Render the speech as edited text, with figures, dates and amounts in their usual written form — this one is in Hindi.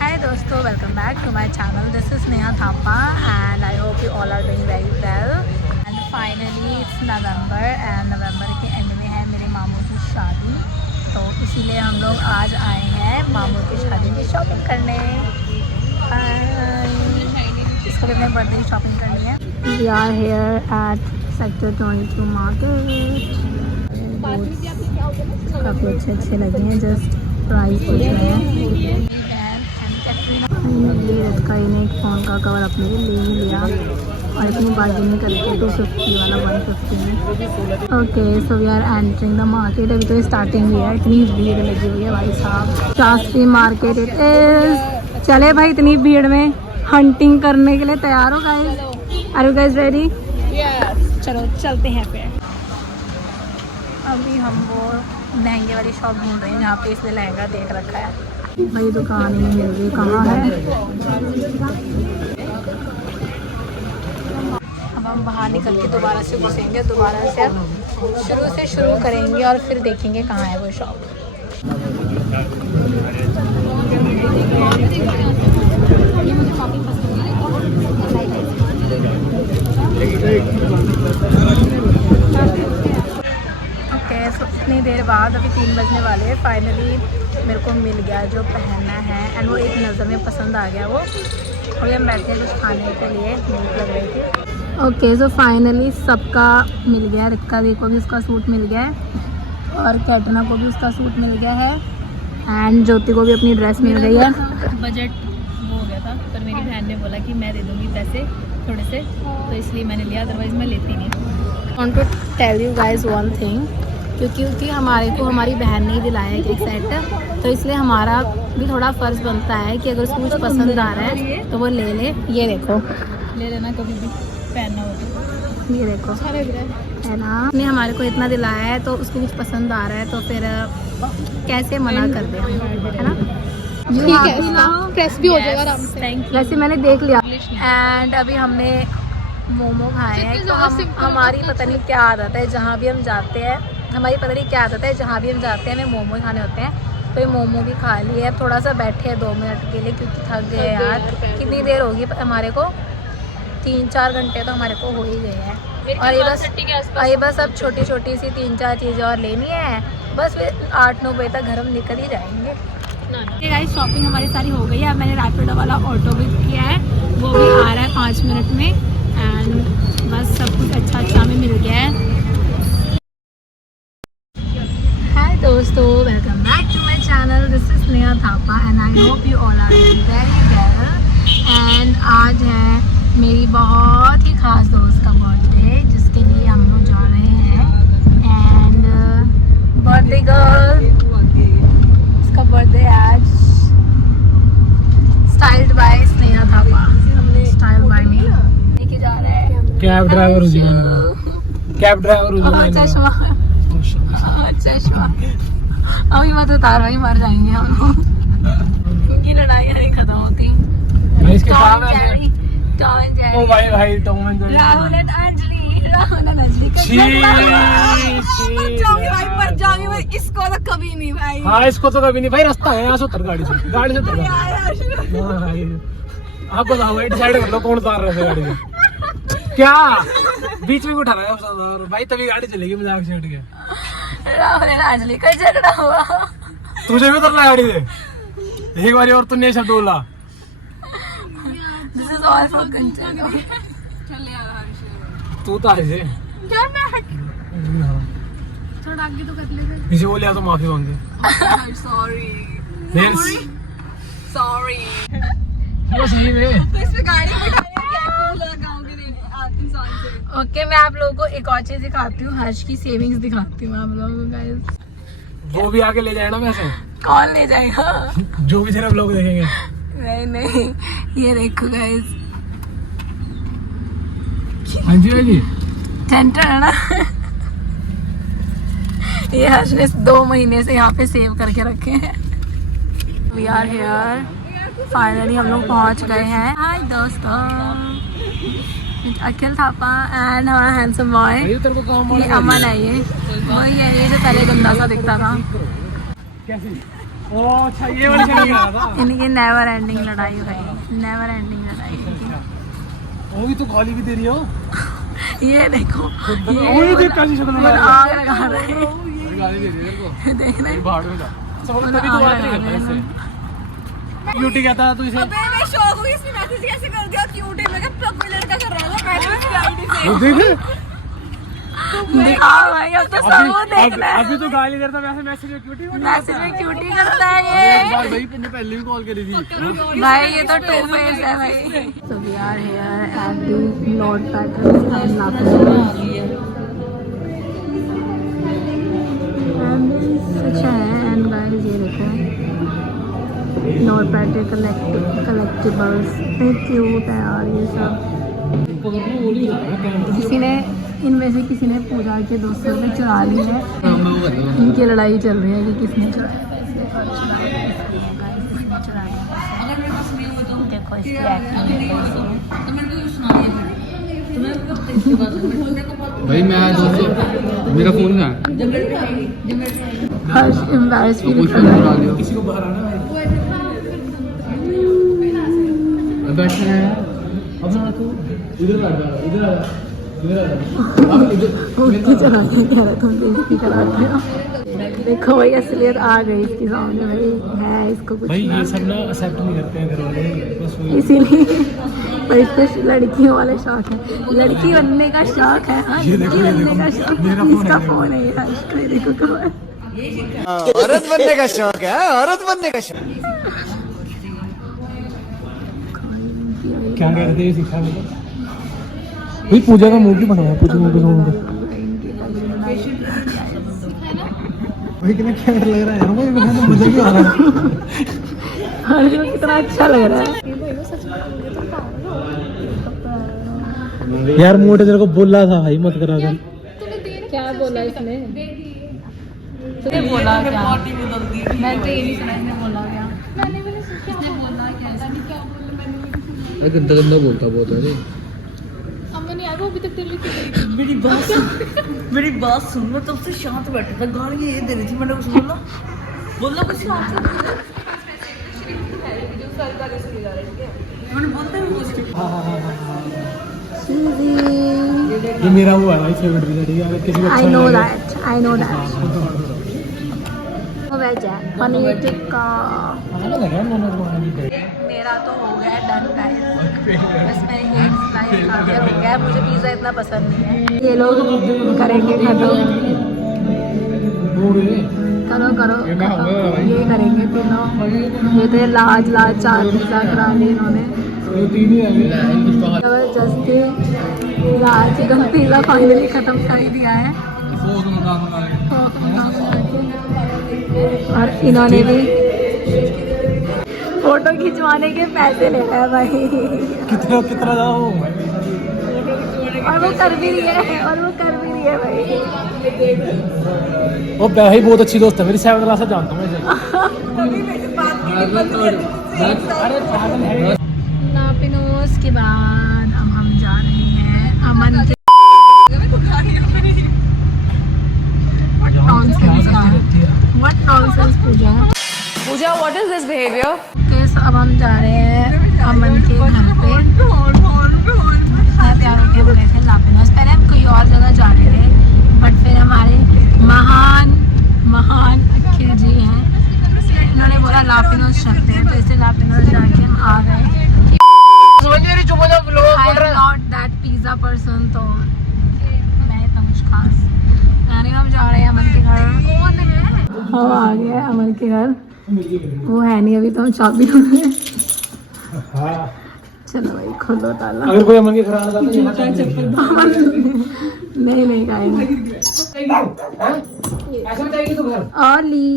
Hi दोस्तों, welcome back to my channel. This is Neha Thapa and I hope you all are doing very well. And finally it's November and November के एंड में है मेरे मामू की शादी, तो इसीलिए हम लोग आज आए हैं मामू की शादी की शॉपिंग करने। इसको भी अपने बर्थडे की शॉपिंग करनी है। We are here at Sector 22 Market। काफ़ी अच्छे लगे हैं, जस्ट प्राइस पूछ रहे हैं। ने एक फ़ोन का कवर अपने लिए ले ही लिया और इतनी बार्गेनिंग करके 250 वाला 150 में। Okay, so we are entering the market. अभी तो स्टार्टिंग हुई है, इतनी भीड़ लगी हुई है भाई साहब। Shastri market it is. चले भाई, इतनी भीड़ में हंटिंग करने के लिए तैयार हो guys? Are you guys ready? Yes, चलो चलते हैं फिर। अभी हम वो लहंगे वाली शॉप ढूंढ रहे हैं जहाँ पे इसने लहंगा देख रखा है। भाई दुकान ही नहीं मिल रही, कहाँ है? अब हम बाहर निकल के दोबारा से घुसेंगे, दोबारा से अब शुरू करेंगे और फिर देखेंगे कहाँ है वो शॉप। ओके, सो इतनी देर बाद अभी 3 बजने वाले हैं। फाइनली मेरे को मिल गया जो पहनना है एंड वो एक नज़र में पसंद आ गया वो। और हम बैठे हैं कुछ खाने के लिए, भूख लग रही थी। ओके, सो फाइनली सबका मिल गया। रिक्का दी को भी उसका सूट मिल गया है और कैटना को भी उसका सूट मिल गया है एंड ज्योति को भी अपनी ड्रेस मिल गई है। बजट वो हो गया था, पर मेरी बहन ने बोला कि मैं दे दूँगी पैसे थोड़े से, तो इसलिए मैंने लिया, अदरवाइज़ मैं लेती नहीं। Want to tell you guys one thing, क्योंकि हमारे को हमारी बहन ने ही दिलाया है केक सेट, तो इसलिए हमारा भी थोड़ा फ़र्ज़ बनता है कि अगर उसको कुछ पसंद आ रहा है तो वो ले ले। ये देखो, ले लेना कभी भी पहनना हो तो। ये देखो है ना, उसने हमारे को इतना दिलाया है तो उसको कुछ पसंद आ रहा है तो फिर कैसे मना कर दे, है ना? ठीक है, प्रेस भी हो जाएगा आराम से। Thank you. वैसे मैंने देख लिया। एंड अभी हमने मोमो खाए हैं, तो हमारी पता नहीं क्या आदत है, जहाँ भी हम जाते हैं हमारी पता नहीं क्या आदत है, जहाँ भी हम जाते हैं हमें मोमो खाने होते हैं। तो ये मोमो भी खा लिए। अब थोड़ा सा बैठे हैं 2 मिनट के लिए क्योंकि थक गए यार। कितनी देर होगी हमारे को? 3-4 घंटे तो हमारे को हो ही गए हैं। और ये बस अब छोटी छोटी सी 3-4 चीज़ें और लेनी है, बस फिर 8-9 बजे तक घर हम निकल ही जाएंगे। गाइस, शॉपिंग हमारी सारी हो गई है। अब मैंने रैपिडो वाला ऑटो बुक किया है, वो भी आ रहा है 5 मिनट में एंड बस सब कुछ अच्छा हमें मिल गया है। हाय दोस्तों, welcome back to my channel. This is Neha Thapa and I hope you all are doing very well. And आज है मेरी बहुत ही खास दोस्त का बर्थडे, जिसके लिए हम लोग जा रहे हैं। एंड बर्थडे गर्ल, इसका बर्थडे आज styled by Sneha Thapa, style by me. लेके जा रहे हैं कैब ड्राइवर चश्मा अभी मत उतार भाई, मर जाएंगे हम लोग क्योंकि लड़ाइयाँ नहीं खत्म होती। टॉम एंड जेरी, ओ भाई Tom and Jerry, Rahul and Anjali जाऊंगी भाई, मर जाऊंगी भाई। इसको तो कभी नहीं भाई। हाँ, इसको तो कभी नहीं भाई। रास्ता है यहाँ से उतर, गाड़ी से उतर। हाँ भाई, आप बताओ, डिसाइड कर लो कौन उतार रहे थे गाड़ी से। क्या बीच में उठा रहा है भाई, तभी गाड़ी चलेगी। मजाक से हट के राहुल एंड अंजलि का झगड़ा हुआ, तुझे भी उतरना गाड़ी से। एक बार और तूने शब्द बोला। This is all for content. तू तो ऐसे यार मैं थोड़ा आगे तो कर ले। इसे बोलिया तो माफी मांगे। सॉरी बस यही में तो इस पे गाड़ी लगाओगे नहीं इंसान से। ओके, मैं आप लोगों को एक और चीज दिखाती हूँ, हर्ष की सेविंग्स दिखाती हूँ आप लोगों को गाइस। वो भी आके ले जाए ना वैसे। कौन ले जाएगा? जो भी सिर्फ लोग देखेंगे। नहीं, ये देखो गाइस, हाँ जी टेंटर है ना। ये हर्ष ने 2 महीने से यहाँ पे सेव करके रखे हैं। वी आर हियर, फाइनली हम लोग पहुँच गए हैं। हाय दोस्तों, अखिल थापा एंड हमारा हैंडसम बॉय, ये अमन है। ये वही है, ये जो पहले गंदा सा दिखता था। ओ अच्छा ये वाली चली गया था। इनकी नेवर एंडिंग लड़ाई भाई, नेवर एंडिंग लड़ाई इनकी। वो भी तो गाली भी दे रही हो। ये देखो वही देख कैसी शक्ल बना रही है। आग लगा रहे हैं, गाली दे रही है तेरे को। देख रहे हैं। भाड़ में जा। सब तभी तो बात नहीं करता इससे। क्यूटी कहता है तू इसे। अबे मैं शॉक हुई, इसने मैसेज कैसे कर दिया क्यूट है। मैं कहा तब में लड़का कर रहा था मैंने उसकी आईडी से। वो देख दिखा भाई, अब तो सब वो देख रहा है। अभी तो गाली देता वैसे मैसेज में क्यूटी मैसेज में क्यूटी करता है ये भाई तुमने पहले भी कॉल करी थी। भाई, ये तो टू फेस है भाई। So we are here at the Lord Patterns and Lapis. And such and guys, ये देखो Lord Pattern collectibles, इतने क्यूट है यार ये सब। किसी ने इनमें से किसी ने पूजा के 200 रुपये चुरा लिए हैं। इनकी लड़ाई चल रही है कि किसने चुराया। देखो इसकी भाई मैं मेरा फोन कहाँ हर्ष एम्बैरेस फील कर रहा है। किसी को बाहर आना है बैठना है अब ना तू इधर आ उसकी चला के कह रहा तुम बेइज्जती कराते हो। देखो भाई असलियत आ गई इसके सामने भाई, है इसको कुछ भाई ना। ये सब ना एक्सेप्ट नहीं करते हैं घर वाले बस वही। इसीलिए पर इसको लड़कियों वाला शौक है, लड़की बनने का शौक है। हाँ, ये लड़की देखो, बनने का शौक मेरा फोन इसका है। फोन है ये हर्ष का। ये देखो कहाँ औरत बनने का शौक है, औरत बनने का शौक। क्या कहते हैं सिखा मेरे को भाई। पूजा का मूवी बनाया, पूजा मूवी का भाई कितना कैंट लग रहा है यार। मुझे तो मुझे भी आ रहा है। हर्ष को कितना अच्छा लग रहा है। यार मोटे तेरे को बोला था भाई मत करा कर। क्या बोला इसने? तूने बोला क्या? मैं तो ये नहीं सुना इसने बोला क्या। इसने बोला क्या? इसने क्या बोला? मैंने गंदा गंदा बोलता बहुत है। अम्मा यार वो अभी तक तेरे लिए मेरी बात सुन। मैं तब से शांत बैठा था, गाली ये दे रही थी। मैंने कुछ बोला कुछ शांत मैंने बोलते हुए ये मेरा वो है भाई फेवरेट रिजल्ट। ठीक है अगर किसी को I अच्छा know लगे- that. I know that. Veg है पनीर टिक्का। खाना लगा मैंने तो खाना नहीं खाया। मेरा तो हो गया डन गाइस, बस मैं एक स्लाइस खाकर हो गया। मुझे पिज़्ज़ा इतना पसंद नहीं है। ये लोग करेंगे खत्म, हो गए करो करो ये ना खत्म। होगा भाई। ये करेंगे तीनों। ये तो लाज 4 पिज़्ज़ा करा लिए इन्होंने ये तीन ही है। जबरदस्ती। लाज का पिज़्ज़ा फाइनली खत्म कर ही दिया है। और इन्होंने भी फोटो खिंचवाने के पैसे ले रहा है भाई। कितना कितना जाओ और वो कर भी रही है, और वो कर भी रही है भाई। वो भाई बहुत अच्छी दोस्त है मेरी। 7th क्लास से जानता हूँ मैं इसे। अरे पागल है। लापिनोस के बाद अब हम जा रहे हैं अमन के What nonsense Pooja. Pooja what is this behaviour. केस अब हम जा रहे हैं अमन के घर पे। इतना प्यार होके हम गए थे लापिनोस। पहले हम कोई और जगह जा रहे थे, बट फिर हमारे महान अखिल जी हैं, इन्होंने बोला लापिनोस चलते हैं, तो इसलिए लापिनोस जाके हम आ गए। I am not that pizza person, तो मैं इतना कुछ खास यानी। हम जा रहे हैं अमन के घर। हम आ गए हैं अमन के घर। वो है नहीं अभी, तो हम चाबी ढूंढ रहे हैं। हाँ चलो भाई खोलो ताला। अगर कोई अमन के घर आना चाहता है यहाँ चप्पल नहीं खाएंगे। ऐसा चाहिए तो घर ओली